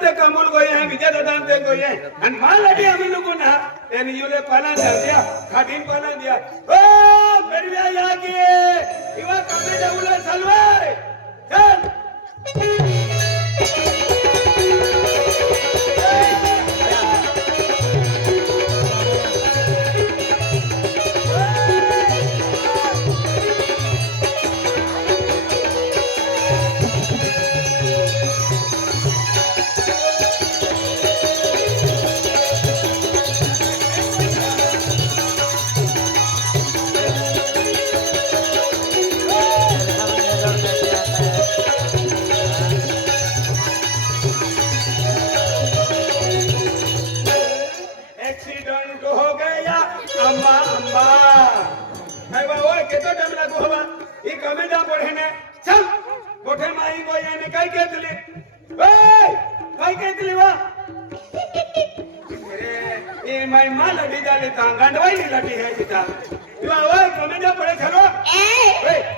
ते कमल गोये हैं विजय दादान ते गोये हैं आणि मालाडी आम्ही लोगों ना त्याने युले पालन दिया खाटीन पालन दिया ओ पेरव्या या की इवा कमी देऊला चालवाय चल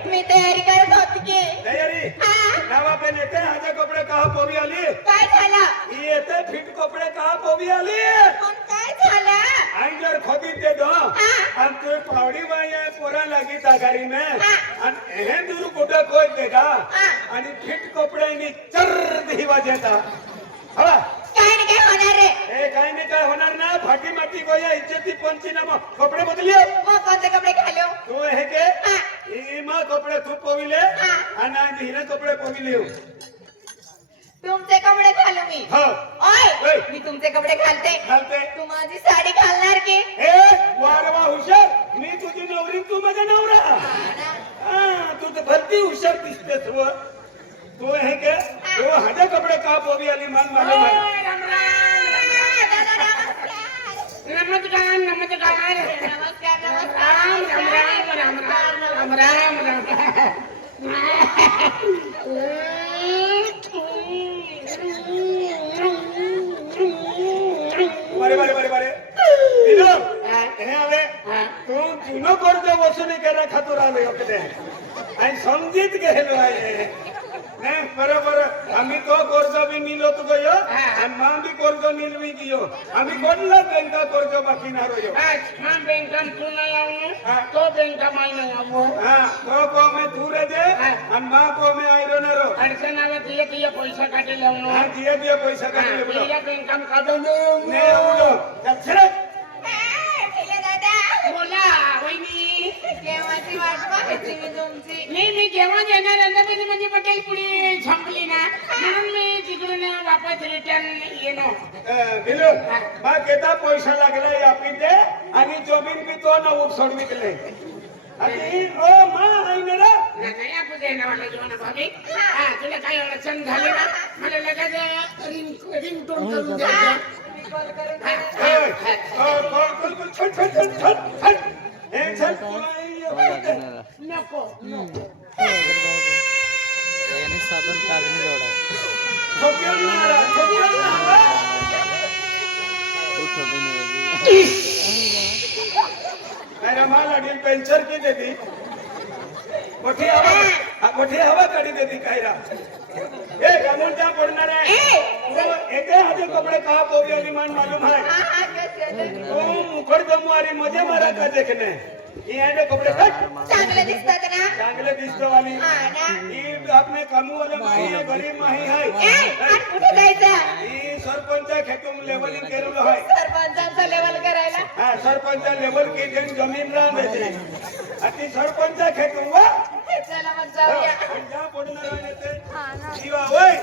मी तयारी करत होती की तयारी नावा पे नेते हाजे कपडे कहा पोवी आली काय झालं येते फिट कपडे कहा पोवी आली पण काय झालं अंजर खोदी दे दो हम तो पावडी वाया पोरा लगी तागारी में अन हे दूर कुठे कोई देगा आणि फिट कपडे नी चर दी वाजेता हवा काय नाही काय होणार रे ए काय नाही काय होणार ना फाटी माटी गोया इज्जती पंचनामा कपडे बदलियो मग कोणते कपडे घालू तू हे के ई मा कपडे तू पोविले आणि आज हिने कपडे पोविले तुमचे कपडे घालू मी हो ओय मी तुमचे कपडे घालते तू माझी साडी घालणार की ए वारवा हुशार मी तुझी नवरी तू माझा नवरा तू तर भरती हुशार दिसतेस व तू हे के तू हाजे कपडे का पोवी आली मान मालूम आहे नमस्कार बरे बरे बरे बरे दिनो हे आवे तू जुनो कर्ज वसुली करा खातूर आलो होते आणि समजीत गेलो आहे नाही बरोबर आम्ही तो कर्ज बी मिळत गयो आणि मा बी कर्ज मिळवी गयो आम्ही कोणला बँका कर्ज बाकी ना रयो हाँ बैंकन तू नहीं आऊँ तो बैंक माई नहीं आऊँ हाँ तो को मैं दूर दे आणि मा को मैं आयरो न रो अडचण आवे तिले तिये पैसा काटे लावून हाँ जिये भी पैसा का ले बोलो तिले बैंकन काढून ने बोलो चल दादा बोला वहिनी केव्हाची वाट बघायची मी तुमची मी जेव्हा येणार रंगबेनी म्हणजे पटेल पुढे संपली ना म्हणून मी तिकडून वापस रिटर्न येनो बिलो मा केता पैसा लागला यापी दे आणि जमीन बी तो न उठ सोडवी दिले आणि ओ मा आईने रे नाही आपण देणार वाला जीवन भाभी हा तुला काय अडचण झाली ना मला लगेच रिंग टोन करून द्या कॉल करून नको नको साधन कागणी जोडा पेन्शन की देती मोठी हवा काढी देती कायरा हे कामून त्या पडणार आहे एके हाते कपडे कहा पोवी आणि मान मालूम आहे तो मुखड जमवारी मजे मारा का देखणे ये आने कपडे कट चांगले दिसतात ना चांगले दिसतो वाली हा ना ही आपने कामू वाले माही है गरीब माही है आज कुठे जायचं ही सरपंचा खेतून लेवलिंग केलेलं आहे सरपंचांचा लेवल करायला हा सरपंचा लेवल की जन जमीन रान देते अति सरपंचा खेतून वा चला मग जाऊया पंजा पडणार आहे ते हा ना शिवा होय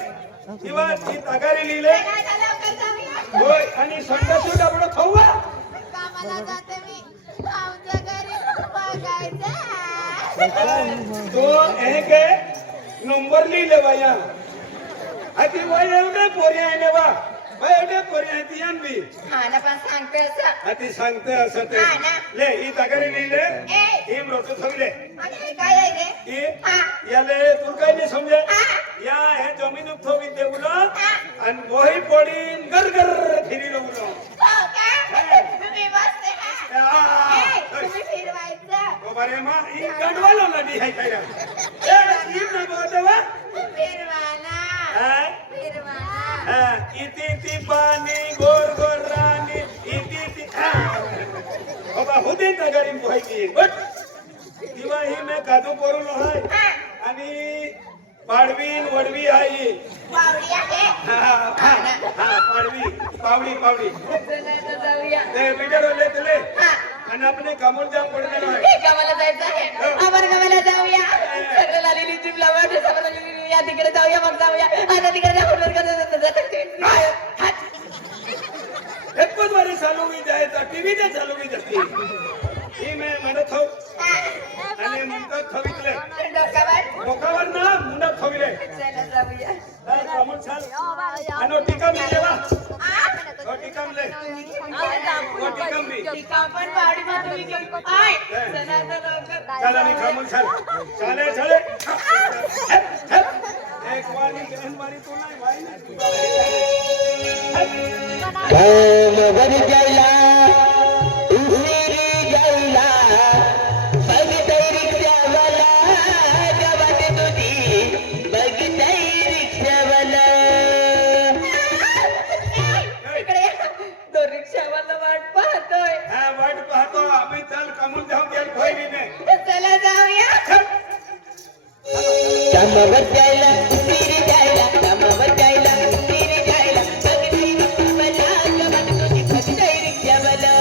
शिवा ती तगारी लिहिले काय झालं लवकर जाऊया होय आणि संडासू डबडं खाऊवा कामाला जाते मी आमच्या घरी बघायचं तो एक नंबर लिहिले बाया अति वय एवढे पोरी आहे बा वय एवढे पोरी आहे ती आणबी हा ना पण सांगते असं अति सांगते असं ते हा ना. ले ही तगारी लिहिले ए ही मृत्यू थगले आणि हे काय आहे रे की हा याले तू काय नाही समजे हा या हे जमीन थोवी देऊलो आणि वही पडीन गरगर फिरी लवलो हो का तुम्ही बसते हा तुम्ही फिरवायचं बरे मा ही गडवालो नदी है काय ए ही ना बोलवा फिरवाना हाय फिरवाना हा, इति ती पाणी गोर गोर राणी इति ती बाबा होते ना गरीब व्हायची बट किंवा ही मी काजू करून आहे आणि पाडवीन वडवी आहे पावडी आहे. पाडवी पावडी पावडी चला आता जाऊया. ते बिटर ओले तुले हा. आणि आपले कामून जाम पडलेलो आहे ठीक आहे, मला जायचं आहे. आपण गावाला जाऊया. सगळं लालेली जीभला वाट, सगळं लालेली या तिकडे जाऊया, मग जाऊया. आता तिकडे जाऊन एकच बारी चालू मी जायचा टीव्ही ते चालू मी जाते ही मी म्हणत हो आणि म्हणतात थवितले डोक्यावर. डोकावर ना मुंडात थविले चला जाऊया. कामून छान आणि टीका मी लेवा टीका ले टीका मी टीका पण पावडीમાં तुम्ही घेऊन आय. चला आता लवकर. चला मी कामून छान चाले चाले एक वारी बहन वारी तो नाही भाई वर जायला उशिरी जायला बघतय रिक्षावाला गावात तुझी बघतय रिक्षावाला इकडे या. तो रिक्षावाला वाट पाहतोय. हा वाट पाहतो आम्ही चल कामून जाऊन गेल खोईली ने चला जाऊया. कामावर जायला उशिरी जायला कामावर जायला उशिरी जायला बघतय रिक्षावाला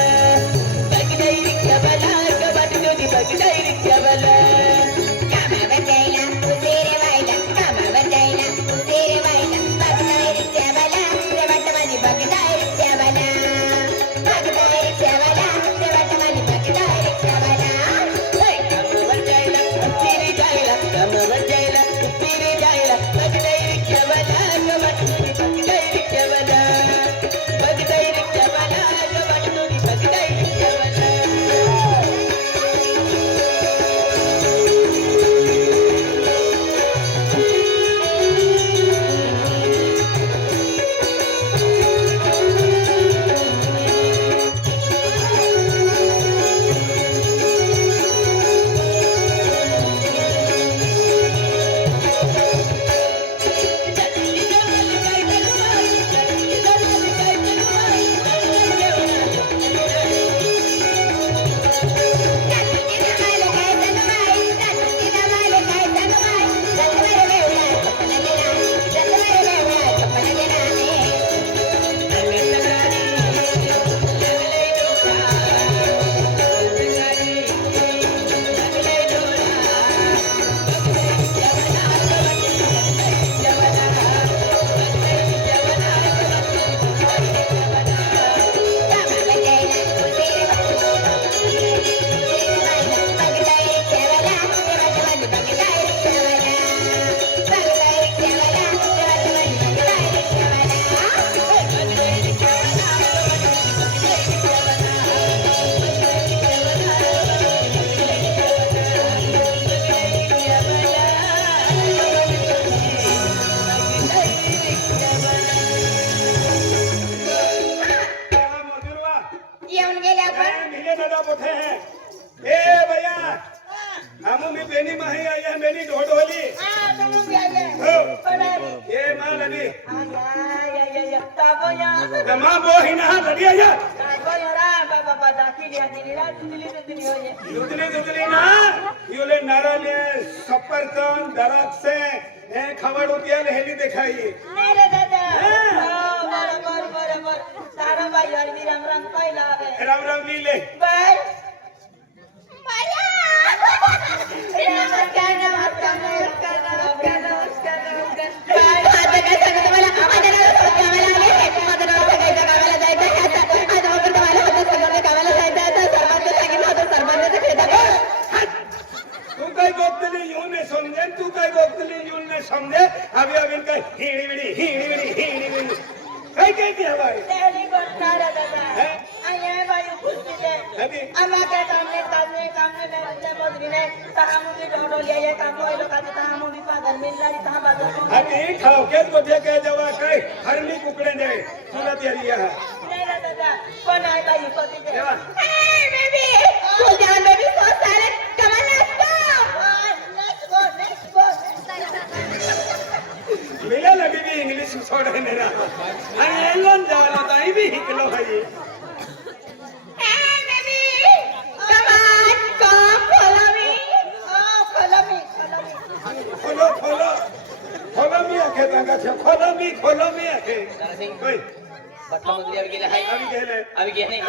बघतय रिक्षावाला गावात तुझी बघतय रिक्षावाला कामावर जायला उशिरे व्हायला, कामावर जायला उशिरे व्हायला. बघताय रिक्षावाला, ते वाट माझी बघताय रिक्षावाला. बघताय रिक्षावाला, ते वाट माझी बघताय रिक्षावाला. कामावर जायला उशिरी जायला कामावर जायला उशिरी जायला बघतय रिक्षावाला गावात तुझी बघतय रिक्षावाला बघतय रिक्षावाला गावात तुझी बघतय रिक्षावाला येऊन गेले आपण. मिले दादा मोठे हैं ए भैया हमू मी बेनी माही आई है बेनी ढोढोली हो ये मां लगी मां बो ही ना लड़ी आया दुधली दुधली ना योले नारळे सफरचंद द्राक्ष हे खवड होती आहे हेली दिखाई राम राम लीले तू काय गोपतली येऊन नाही समजे तू काय गोपतली येऊन नाही समजे अभी अभी काय हिडी विडी हिडी विडी हिडी विडी काय काय की हवाय अभी अभी खाओ के तो दे के जवा काय हरली कुकड़े दे तुला तयारी है देवा मिला लगी भी इंग्लिश सोडे नाही राहा आणि एलोन जावला ताई बी हिकलो भाई Hey, baby! Come on, come follow me. Oh, follow me. खोलो मी आखे तंगा छे खोलो मी आखे कोई बाटला मजूरी आम्ही गेले हाय अभी गेले आम्ही गेले नाही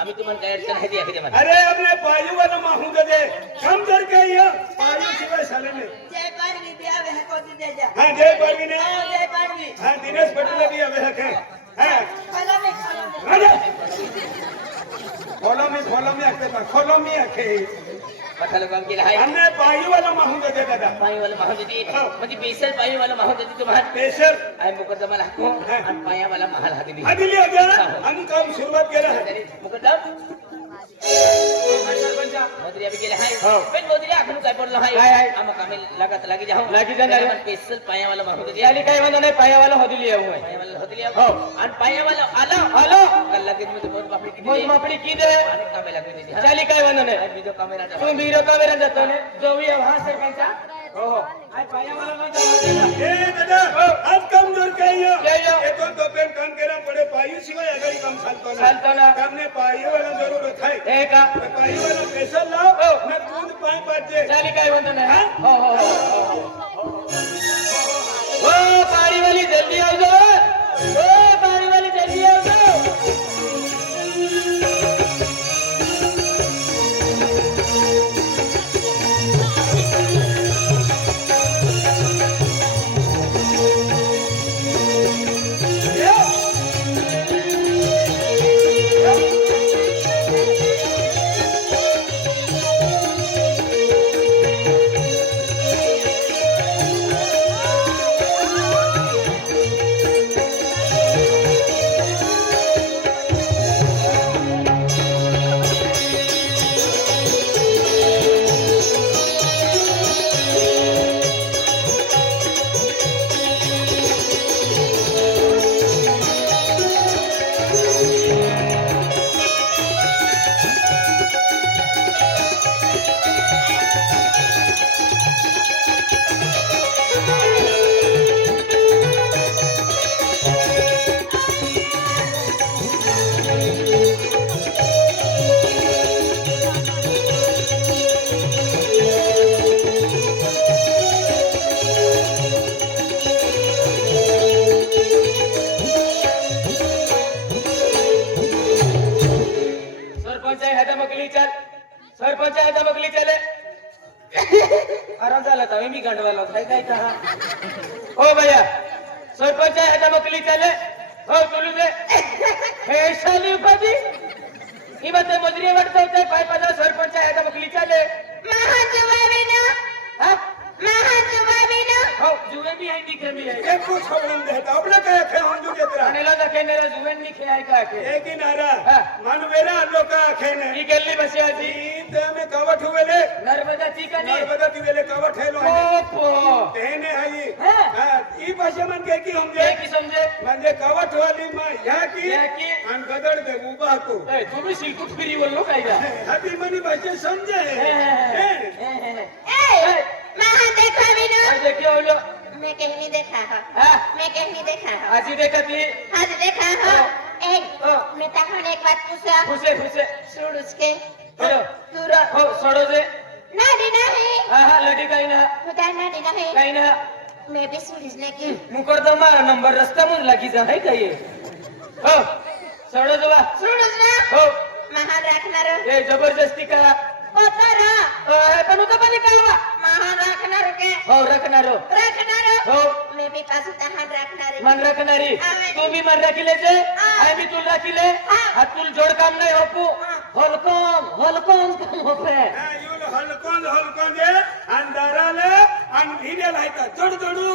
आम्ही तुम्हाला काय अडचण आहे ती आहे मला अरे अपने पायु वाला माहू दे कम करके ये पायु सिवाय साले ने जय पार्वती बिया में को दे जा। हां जय पार्वती ने जय पार्वती। हां दिनेश पटेल भी आवे है हां Follow me. राजा खोलो मी आखे बाटला काम केलं हाय हमने पायु वाला माहू दे दादा पायीवाला महादेवी म्हणजे बेसल पायीवाला महादेवी तुम्हाला पेशर आहे मुकदमाला हाको आणि पायावाला महाल हादेवी आदिली हो गया हम काम शुरुआत केला है मुकदम मजुरी आम्ही गेले हाय पण मजुरी आपण काय पडलो हाय आम्हा कामे लागत लागी जाऊ लागी जाणार बेसल पायावाला महादेवी आली काय म्हणा नाही पायावाला होदिली आहे पायावाला होदिली आहे आणि पायावाला आला कल्ला के मध्ये बहुत मापडी की दे आणि कामे लागली चाली काय म्हणा नाही बीजो कामेरा तू बीरो कामेरा जातो ने जो भी वहां सरपंचा हो आय पायावाला नाही जाऊ ए दादा आज कम जोर कहियो ये तो दोपहर काम केला पड़े पायु सिवाय अगड़ी काम चालतो ना हमने पायु वाला जरूर है ए का पायु वाला पैसा लाओ मैं कूद पाए पाजे चाली काय म्हणतो ना हो ओ पाणी वाली जल्दी आओ जो ओ पाणी वाली जल्दी आओ जो सरपंच आहे बघली चले आराम झाला तर मी गंडवाला काय कहा हो भैया सरपंच आहे बघली चले हो तुलू दे हे शाली उपाधी ही बात मजुरी वाटत होते पाय पदा सरपंच आहे बघली चले हो जुवे भी है दिखे भी है एक कुछ खबरन देता अपना कहे खे हम जो देत रहा अनेला दखे मेरा जुवेन दिखे है का के एक ही नारा मानवेरा लोका खेने ई गल्ली बसिया जी ते में कवट हुएले नर्मदा जी का नहीं नर्मदा ती वेले कवट हेलो ओपो तेने हई हां ई भाषा मन के की समझे की समझे म्हणजे कवट वाली मां या की अन गदड़ दे उबा को ए तुम्ही सिलकुट फिरी बोललो काय जा हाती मनी भाषा समझे देखियो बोलो मैं कहीं नहीं देखा है हां मैं कहीं नहीं देखा है आज ही देखती आज देखा है एक मैं तखन एक बात पूछा खुशे खुशे छोड़ उसके हेलो दूर हो छोड़ो दे नाडी नहीं हां लड़ी काही ना खुदा नाडी नहीं काही ना मैं भी सुनिसने की मुकरदमा नंबर रस्ता मुझ लगी जा है काही हो छोड़ो जवा छोड़ उसने हो महान रखनार ए जबरदस्ती का पोतरा पण तो पण कावा महान रखनार के हो रखनारो रखनार हो मैं भी पास तहान रखनार मन रखणारी तू मी मन राखिले जे आम्ही तुला राखिले हा तुल जोड काम नाही होपू हलकम काम होपे युल हलकोन दे अंधाराले अन भिने लायता जडजडू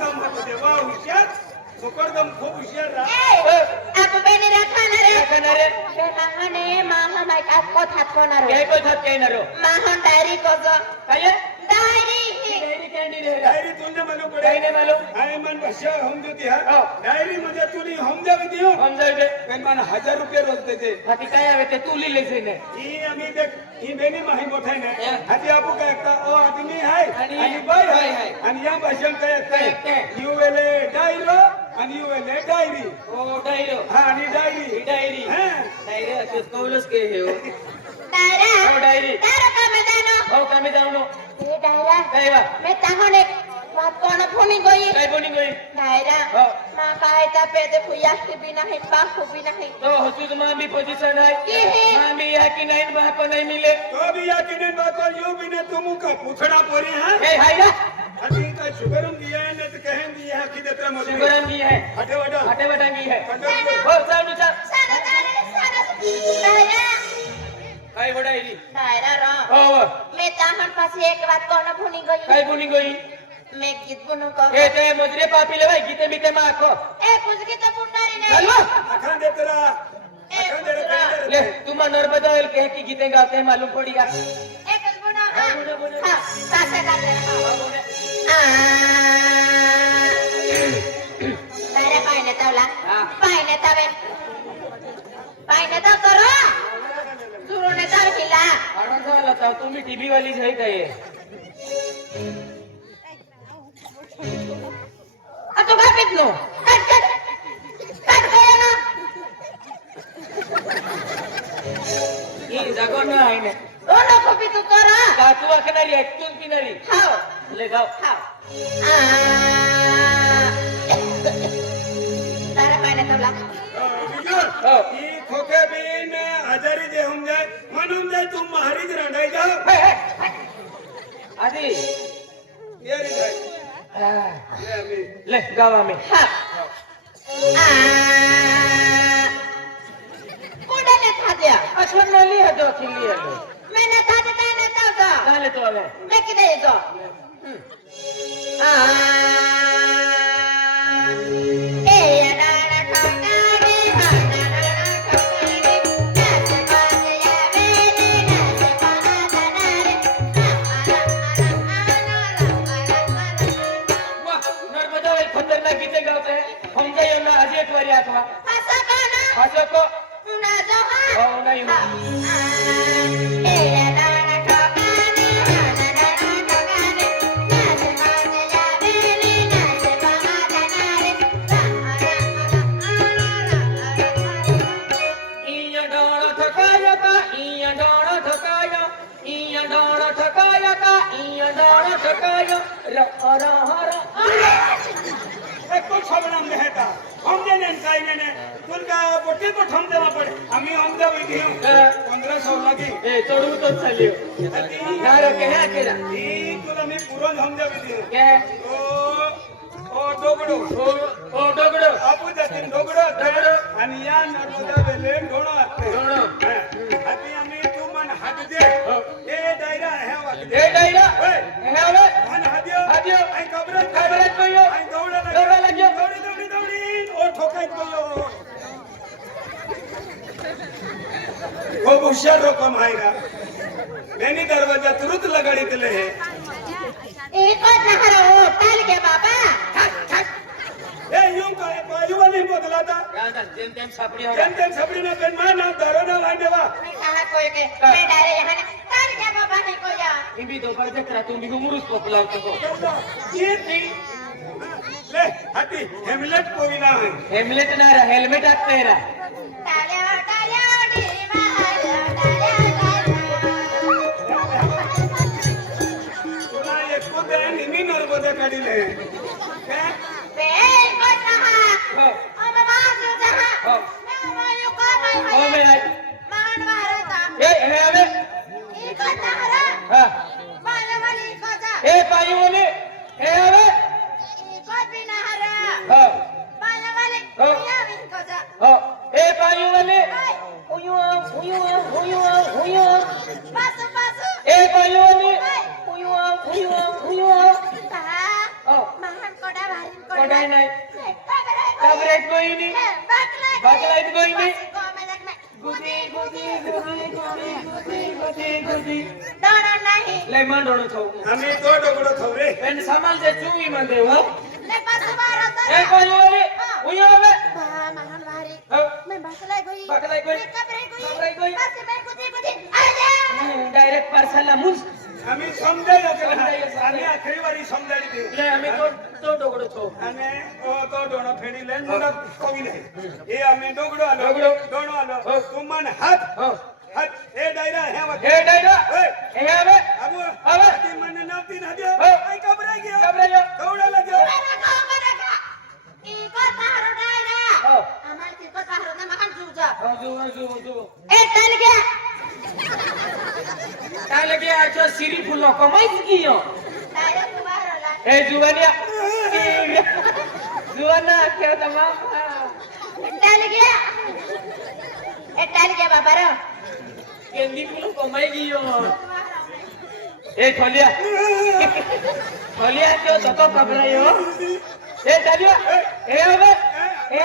काम होते दे वाह हुशार मुकरदम खूप हुशार रा आप बेने रखनार रखणारे महाने मामा माय का कथा कोनार काय कोथात काय नरो महान डायरी को जो काय डायरी डायरी कॅन्डी रे डायरी तुलने मनो पड़े काही नाही मालूम आई मन भाषा समजती हा हो. डायरी मध्ये तुनी समजावी दियो समजावते पण मला 1000 रुपये रोज देते हाती काय हवे ते तू लिहिलेच नाही ही आम्ही देख ही बेनी माही मोठा हा. नाही हाती आपू काय एकटा ओ आदमी आहे आणि बाई बाई आहे आहे. आणि या भाषेत काय काय एकटा युएलए डायरो आणि युएलए डायरी ओ डायरो हा आणि डायरी ही डायरी हा डायरी असे कौलच के हे हो डायरा हो डायरी डायरा का मैं जानो हो कमी जाऊनो ए डायरा काय वा मैं ताहने बात कोण फोनी गई काय बोनी गई डायरा हो. मां काय ता पेदे फुयास्ती भी नाही बापू भी नाही तो होतुज मामी पोजीशन है ये है मामी या की नहीं बाप नहीं मिले तो भी यकीन बात यू भी ने तुम का पूछड़ा पोरी है ए हाय ना अभी का शुगरम दिया है ने तो कहेंगी यहां की देता मुझे शुगरम की है हटे वडा हटे बटांगी है हटे हो साउंड चा सारा डायरा काय बडाईली डायरा रो हो मैं ताहन पास एक बात कोण फोनी गई काय बोनी गई मैं गीत बुनु को ए ते मजरे पापी ले भाई गीते मीते माखो ए कुछ गीत बुनारी नहीं चलो अखन दे तेरा अखन दे रे ले तुम नर्मदा एल कह की गीते गाते हैं मालूम पड़ेगा ए कुछ बुना हाँ, बुना, बुना। हां सासे गाते डायरा पाइने तवला हाँ। पाइने तवे पाइने तव करो सुरोने तव हिला आडो झाला तर तुम्ही टीव्ही वाली आहे काय आता काय पितलो कट करा ना ही जागो ना आहे ना ओ नको पितू करा का तू अकनारी ऐकतून पिनारी हाव ले गाव हाव डायरा पाइने तवला हो ई खोके बिन आजारी जे हम जाए म्हणून जाए तुम महारीज रंडाई जाओ आधी ये रे भाई ये अभी ले गावा में कुडाने थाद्या अच्छा नली है जो खिली है तो मैंने थादे काने तवदा काले तो आवे लेके दे दो ए डाना ठोकाने डाना ठोकाने नाच बाज यावे ने नाच बाजना रे वाह नर्मदा एक खतरनाक गीते गाते हैं हम जाइए ना आज एक बारी आत्मा असा गाना आजो को ना जो हो नहीं हो ए डाना ठोकाने डाना ठोकाने नाच बाज यावे ने नाच बाजना रे इया डाणा थकाया का इया डाणा थकाया इया डाणा थकाया का इया डाणा थकाया र एक तो छबनम रहता हम जे ने काई ने तुलका बोटी को ठम देवा पड़े हमी हम दे विधि 1500 लगी ए तोडू तो चालियो नारो के है केरा ई तुला मी पूर्ण हम दे विधि के ओ डोगडो ओ डगडो आपू जातीन डोगडो डोगडो. आणि या नर्मदा वेले ढोणो असते ढोणो. हाती आम्ही तू मन हात दे ए डायरा है वाट ए डायरा ओय हे आवे मन हादियो हादियो. आई कबरत कबरत गयो. आई दौड़ा दौड़ा लाग्यो. दौड़ी ओ ठोकायत गयो खूप हुशार रोकम आहे का मैंने दरवाजा तुरंत लगाड़ी दिले है एक और नहर हो टाल के बाबा ए यूं का वायु वाली बदला था यादा जेम तेम सापडी हो जन सबरी ना पेन मा ना दारो ना वांडेवा मैं कहा कोई के मैं डारे यहाँ टाल के बाबा नहीं को या इंबी दो पर जकरा तुम भी मुरुस पपला को ये थी ले हाथी हेमलेट कोई ना है हेमलेट ना रा हेलमेट आते रा टाले डी मार तुला एक को दे निमी नर्मदा काढीले काय बे को नहा हो अब मार जहा हो मैं वायु का नहीं हो है में आई मान मारता ए हे आवे एक और नहर हां वायु वाली को जा ए पाई वाले हे आवे एक और भी नहर हां वायु वाली हो. या भी को जा हो ए पाई वाले उयो पास पास ए पाई वाले कहा हो महान कोडा भारी कोडाय नाही कबरे कबरेट कोई नहीं बाकला बाकलाइत कोई नहीं को में लगना दोणो नाही लय मांडोळ खाऊ आम्ही तो डोगडो खाऊ रे पण समालच्या चुवी मध्ये हो लय पास बारा ए कोण ओले उयो बे महान भारी हो मैं बसलाय गोई बकलाई कोई कबरे गोई कबरे कोई पास में कुदी आजा डायरेक्ट पार्सलला मुस आम्ही समजाय आम्ही आखरी वारी समजायला देऊ ले आम्ही तो डोगडो खाऊ आम्ही तो डोणो फेडीले मुंडा कविले हे आम्ही डोगडो आलो डोगडो. डोणो आलो हो. तुमन हात हो हात हे डायरा हे वाट ए डायरा ओय ए आवे आबू आवे. ती मन नावती ना दियो हो. ऐ कबरे गयो कबरे गयो. दौडाला गयो ikot taruh daerah Oh. amal ikot taruh nama kan juga जो tal gya काय लगे आजो सिरी फुलो कमाईच कियो tayo kumarola ए जुवानिया जुवाना क्या तमाम tal gya babaro केंदी फुलो कमाई कियो ए खोलिया क्यों तो कबरायो ए डालिया ए आवे ए